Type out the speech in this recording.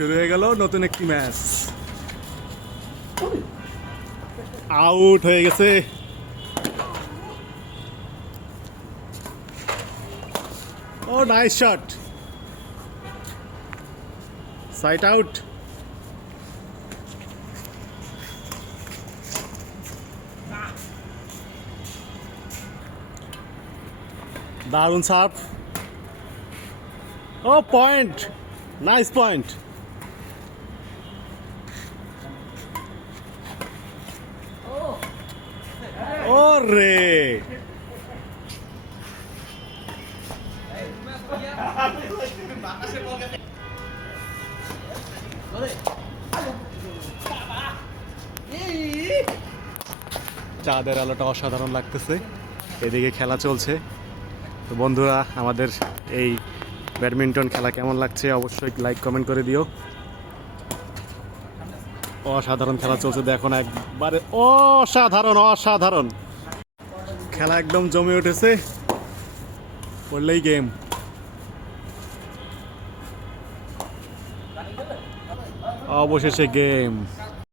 শুরু হয়ে গেল নতুন একটি ম্যাচ। আউট হয়ে গেছে। ও নাইস শট, সাইড আউট। দারুণ সার্ভ। ও পয়েন্ট, নাইস পয়েন্ট। ও রে, চাঁদের আলোটা অসাধারণ লাগতেছে, এদিকে খেলা চলছে। তো বন্ধুরা, আমাদের এই ব্যাডমিন্টন খেলা কেমন লাগছে অবশ্যই লাইক কমেন্ট করে দিও। অসাধারণ খেলা চলছে, দেখো না একবারে অসাধারণ অসাধারণ খেলা, একদম জমে উঠেছে। পড়লেই গেম। অবশেষে গেম।